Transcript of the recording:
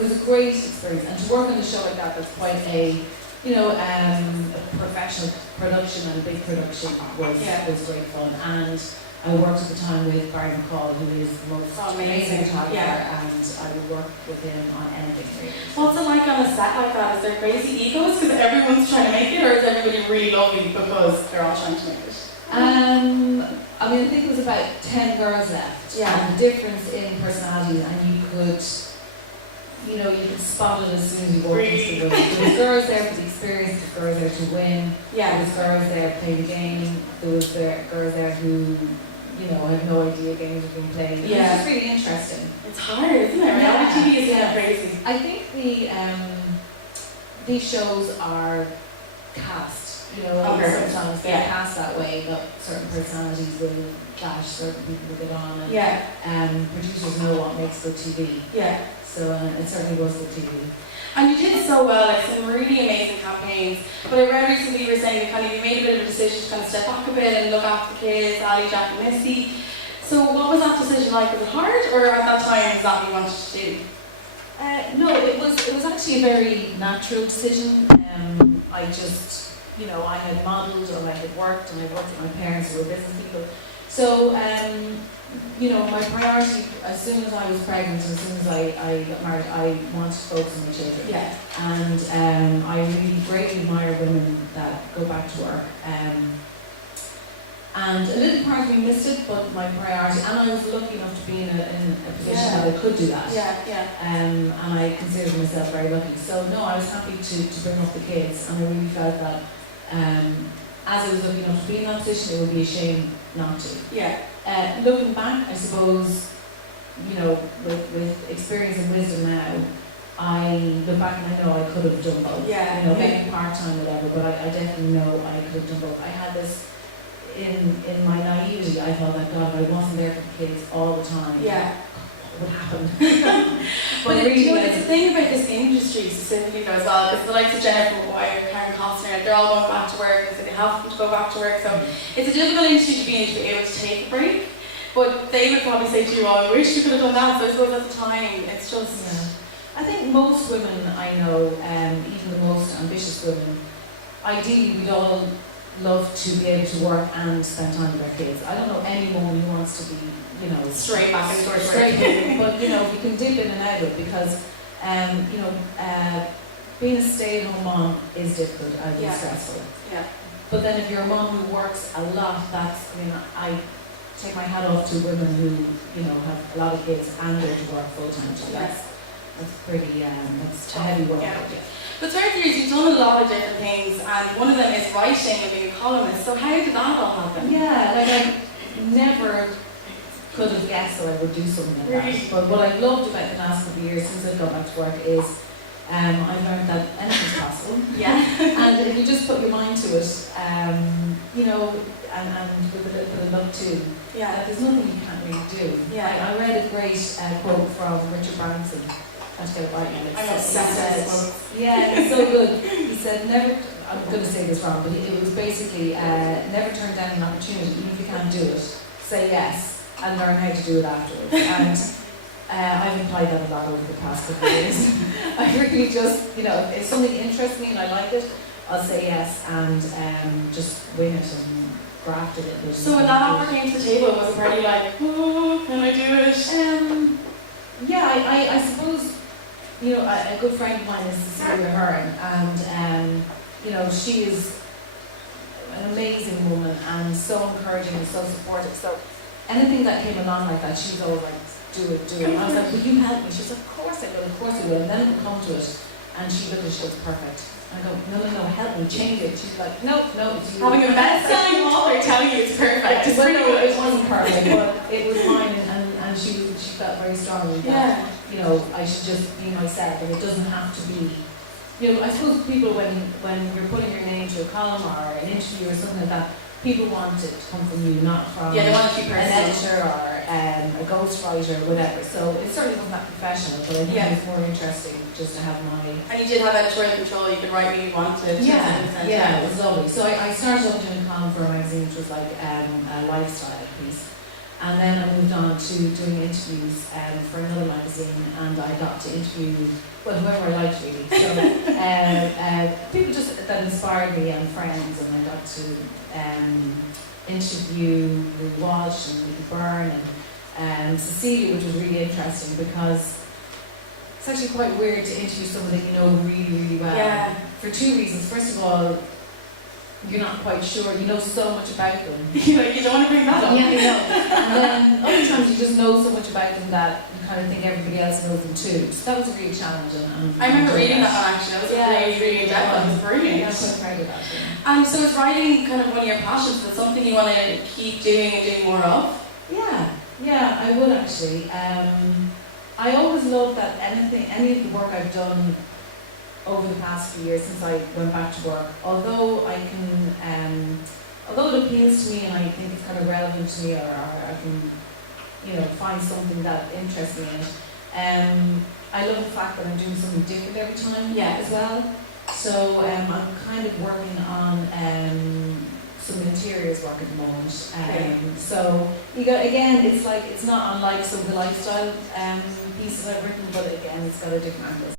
it was a great experience, and to work on a show like that, that's quite a, a professional production and a big production was great fun. And I worked at the time with Barry McCall, who is the most amazing photographer, and I would work with him on anything really. What's it like on a set like that? Is there crazy egos because everyone's trying to make it, or is everybody really lovely because they're all trying to make it? I think it was about 10 girls left, and the difference in personalities, and you could spot it as soon as you walked into the room. There was girls there for the experience, there were girls there to win, there was girls there playing the game, there was girls there who, had no idea games were being played. It was just really interesting. It's hard, isn't it? Reality TV is crazy. I think these shows are cast. Sometimes they're cast that way, but certain personalities will clash, certain people will get on, and producers know what makes good TV. Yeah. So it certainly was good TV. And you did so well, like some really amazing campaigns. But I read recently you were saying that you made a bit of a decision to kind of step back a bit and look after the kids, Ali, Jack and Missy. So what was that decision like? Was it hard, or at that time was that what you wanted to do? No, it was actually a very natural decision. I just, I had modelled and I had worked, and I worked with my parents who were business people. So, my priority, as soon as I was pregnant, as soon as I got married, I wanted to focus on my children. Yeah. And I really greatly admire women that go back to work. And a little part of me missed it, but my priority, and I was lucky enough to be in a position that I could do that. And I considered myself very lucky. So no, I was happy to bring up the kids, and I really felt that as I was lucky enough to be in that position, it would be a shame not to. Looking back, I suppose, with experience and wisdom now, I look back and I know I could have done both. Maybe part-time, whatever, but I definitely know I could have done both. I had this, in my naivety, I thought that, God, if I wasn't there for the kids all the time, what would happen? But really, it's the thing about this industry specifically as well, because the likes of Jennifer Maguire, Karen Costner, they're all going back to work, and so they have to go back to work, so it's a difficult industry to be in, to be able to take a break. But they would probably say to you, I wish you could have done that, so I suppose at the time, it's just... I think most women I know, even the most ambitious women, ideally we'd all love to be able to work and spend time with our kids. I don't know any woman who wants to be, straight back and forth. But you can dip in and out of it because, being a stay-at-home mom is difficult and stressful. But then if you're a mom who works a lot, I take my hat off to women who, have a lot of kids and go to work full-time. So that's pretty, that's heavy work. But throughout the years, you've done a lot of different things, and one of them is writing and being a columnist. So how did that all happen? I never could have guessed that I would do something like that. But what I've loved about the last couple of years since I've gone back to work is I've learned that anything's possible. And if you just put your mind to it, and with a little bit of luck too, that there's nothing you can't really do. I read a great quote from Richard Branson. I have to get it right now. I'm obsessed. It's so good. He said, never, I'm going to say this wrong, but it was basically, never turn down an opportunity, even if you can't do it. Say yes, and learn how to do it afterwards. And I've applied that a lot over the past couple of years. I really just, if something interests me and I like it, I'll say yes and just wing it and graft it. So when that offer came to the table, was it pretty like, oh, can I do it? I suppose, a good friend of mine is Cecilia Hearn, and she is an amazing woman and so encouraging and so supportive. So anything that came along like that, she's always like, do it. And I was like, will you help me? She's like, of course I will, And then it would come to it, and she looked at it, she was perfect. And I go, no, help me, change it. She's like, no, it's you. Having a best-selling author telling you it's perfect. It's pretty good. It wasn't perfect, but it was mine, and she felt very strongly that, I should just be myself, and it doesn't have to be, I suppose people, when you're putting your name to a column or an interview or something like that, people want it to come from you, not from they want it to be an editor or a ghostwriter or whatever. So it certainly wasn't that professional, but I think it was more interesting just to have my... And you did have editorial control, you could write what you wanted. It was lovely. So I started off doing a column for a magazine which was like a lifestyle piece. And then I moved on to doing interviews for another magazine, and I got to interview, well, whoever I liked really. So people just that inspired me and friends, and I got to interview Lou Walsh and Nicky Byrne and Cecilia, which was really interesting because it's actually quite weird to interview someone that you know really, really well. Yeah. For two reasons. First of all, you're not quite sure. You know so much about them. You don't want to bring that up. Yeah, you know. And then other times you just know so much about them that you kind of think everybody else knows them too. So that was a real challenge. I remember reading that one actually. That was really in-depth. That was brilliant. Yeah, I'm quite proud of that. And so is writing kind of one of your passions? Is it something you want to keep doing and doing more of? Yeah, I would actually. I always loved that any of the work I've done over the past few years since I went back to work, although it appeals to me and I think it's kind of relevant to me, or I can, find something that interests me in it. I love the fact that I'm doing something different every time as well. So I'm kind of working on some interiors work at the moment. So again, it's not unlike some of the lifestyle pieces I've written, but again, it's got a different angle.